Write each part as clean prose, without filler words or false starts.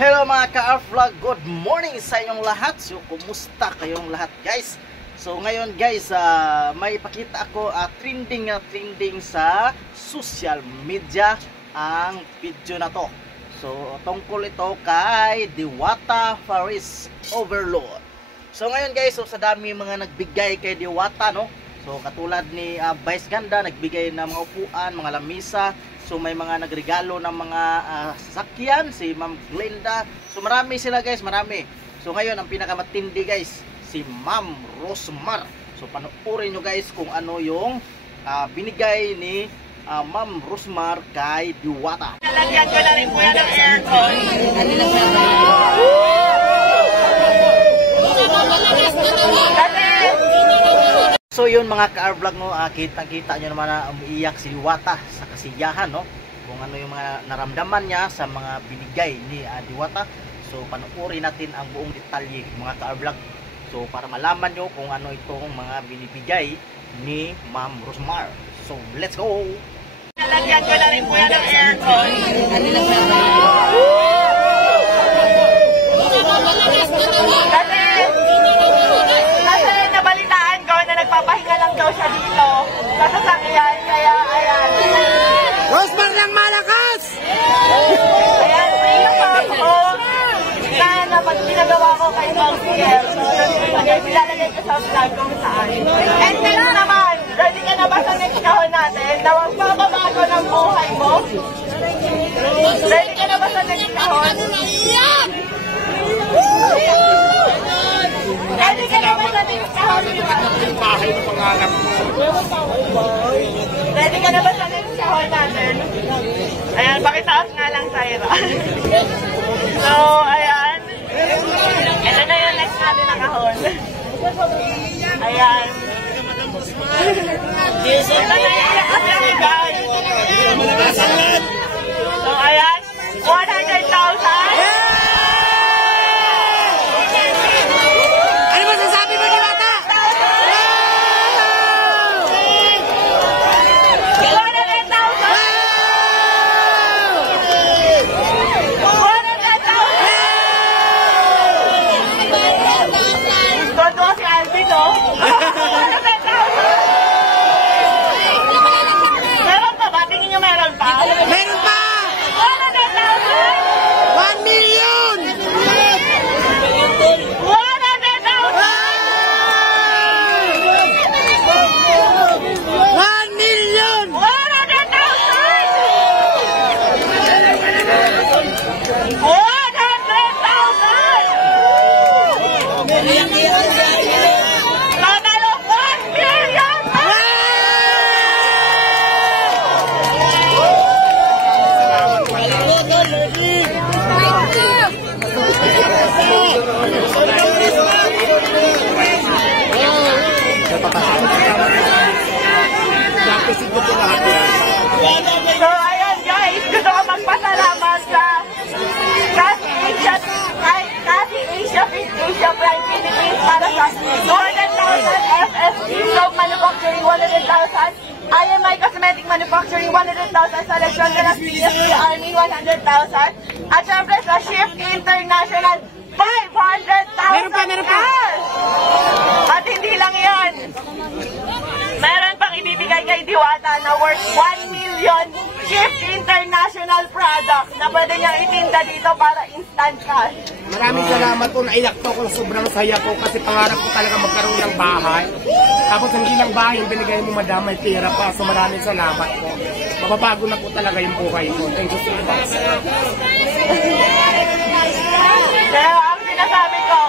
Hello mga ka-vlog, good morning sa inyong lahat. So, kumusta kayong lahat guys? So ngayon guys, may ipakita ako trending sa social media ang video na to. So tungkol ito kay Diwata Faris Overload. So ngayon guys, so sa dami mga nagbigay kay Diwata, no? So katulad ni Vice Ganda, nagbigay ng mga upuan, mga lamisa. So may mga nagregalo ng mga sasakyan, si Ma'am Glenda. So marami sila guys, marami. So ngayon ang pinakamatindi guys, si Ma'am Rosmar. So panoorin nyo guys kung ano yung binigay ni Ma'am Rosmar kay Diwata. Nalagyan ko na rin po yan ng aircon. So yun mga ka-vlog, no, kitang-kita nyo naman na umiiyak si Diwata sa kasiyahan, no? Kung ano yung mga naramdaman niya sa mga binigay ni Diwata. So panoorin natin ang buong detalye mga ka-vlog. So para malaman nyo kung ano itong mga binibigay ni Ma'am Rosmar. So let's go! Nalagyan ko na rin po yan ng aircon. Kasi nabalitaan ko na nagpapahinga lang daw siya dito sa sasakyan, kaya ayan. Rosmar lang malakas! Ayan, free na pa ako na pag pinagawa ko kay Ma'am Pierre. Ilalagay ko sa vlog kung saan. And next naman, ready ka na ba sa next kahon natin na magpapabago ng buhay mo? Ready ka na ba sa next kahon? Ready ka na ba sa next kahon? Ready ka na ba sa next kahon natin? Ayan, pakitaas nga lang, Tyra. So, ayan. Ito na yung next natin na kahon. Ayan. Ito na yung next natin, guys. So, ayan. 100,000. Ano ba sasabi mo, Diwata? 100,000. Todo si Alvin, no? 100,000. Meron pa ba? Tingin nyo meron pa? Meron pa! 100,000. 1 million! 1 million! So, ayan guys, gusto ko magpasalamat sa Kasi Asia Prime Philippines para sa 200,000, FSG Soap Manufacturing 100,000, IMI Cosmetic Manufacturing 100,000, sa Legion de las PSP Army 100,000, at syempre sa Shift International 500,000. Meron pa! At hindi lang yan. Meron pang ibibigay kay Diwata na worth 1 million Shift International product na pwede niyang itinda dito para instant cash. Maraming salamat po, naiyak to ko, sobrang saya po kasi pangarap ko talaga magkaroon ng bahay. Tapos hindi lang bahay, binigay mo madam, may pera pa. So maraming salamat po. Mababago na po talaga yung buhay ko. Thank you so much. Pero ang sinasabi ko,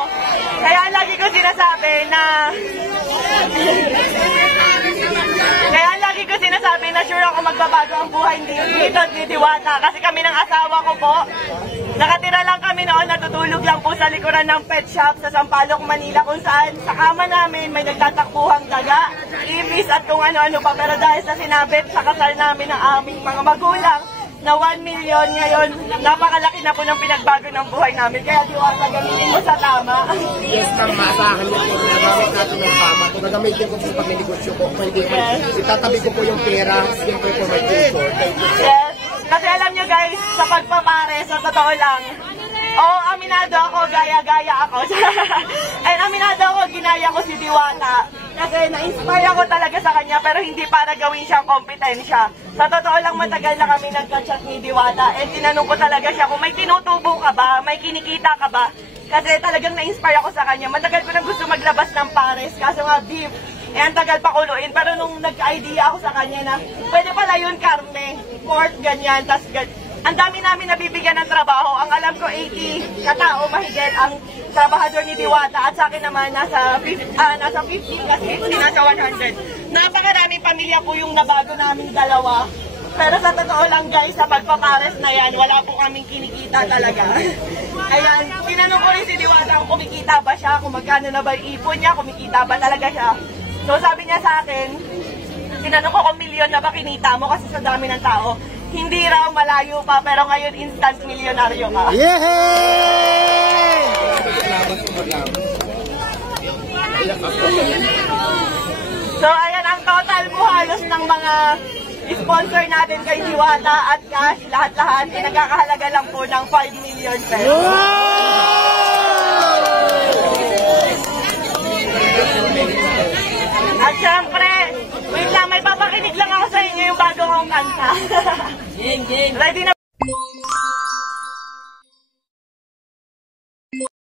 kaya lagi ko sinasabi na sure ako magbabago ang buhay dito ni Diwata. Kasi kami ng asawa ko po, nakatira lang kami noon, natutulog lang po sa likuran ng pet shop sa Sampaloc, Manila, kung saan sa kama namin may nagtatakbuhang daga, ibis at kung ano-ano pa. Pero dahil sa sinabit sa kasal namin ng aming mga magulang, na 1 million ngayon, napakalaki na po ng pinagbago ng buhay namin. Kaya Diwata, gamitin mo sa tama. Yes, tama sa akin po. Nagamit natin ng tama. Kung nagamitin ko sa pag-negosyo ko, pwede ko, itatabi ko po yung pera, siyempre po may future. Yes. Kasi alam nyo guys, sa pagpapare, sa totoo lang, Oo, aminado ako, gaya-gaya ako. And aminado ako, ginaya ko si Diwata. Kasi na-inspire ako talaga sa kanya, pero hindi para gawin siyang kompetensya. Sa totoo lang, matagal na kami nagka-chat ni Diwata. And tinanong ko talaga siya kung may tinutubo ka ba, may kinikita ka ba. Kasi talagang na-inspire ako sa kanya. Matagal ko nang gusto maglabas ng pares, kaso nga beef. Eh, ang tagal pa kuluin. Pero nung nagka-idea ako sa kanya na pwede pala yun karne, pork, ganyan, tas ang dami namin nabibigyan ng trabaho. Ang alam ko, 80 katao mahigit ang trabahador ni Diwata. At sa akin naman, nasa 50 kasi 50, nasa 100. Napakaraming pamilya po yung nabago namin dalawa. Pero sa totoo lang guys, sa pagpapares na yan, wala po kaming kinikita talaga. Ayan, tinanong ko rin si Diwata kung kumikita ba siya, kung magkano na ba yung ipon niya, kumikita ba talaga siya. So sabi niya sa akin, tinanong ko kung milyon na ba kinita mo kasi sa dami ng tao. Hindi raw, malayo pa, pero ngayon instant milyonaryo ka. Yay! So ayan ang total po halos ng mga sponsor natin kay Diwata at cash, lahat-lahat, nagkakahalaga lang po ng 5 million pesos. At syempre, wait lang, may papakinig lang ako sa inyo yung bago kong kanta. Ready na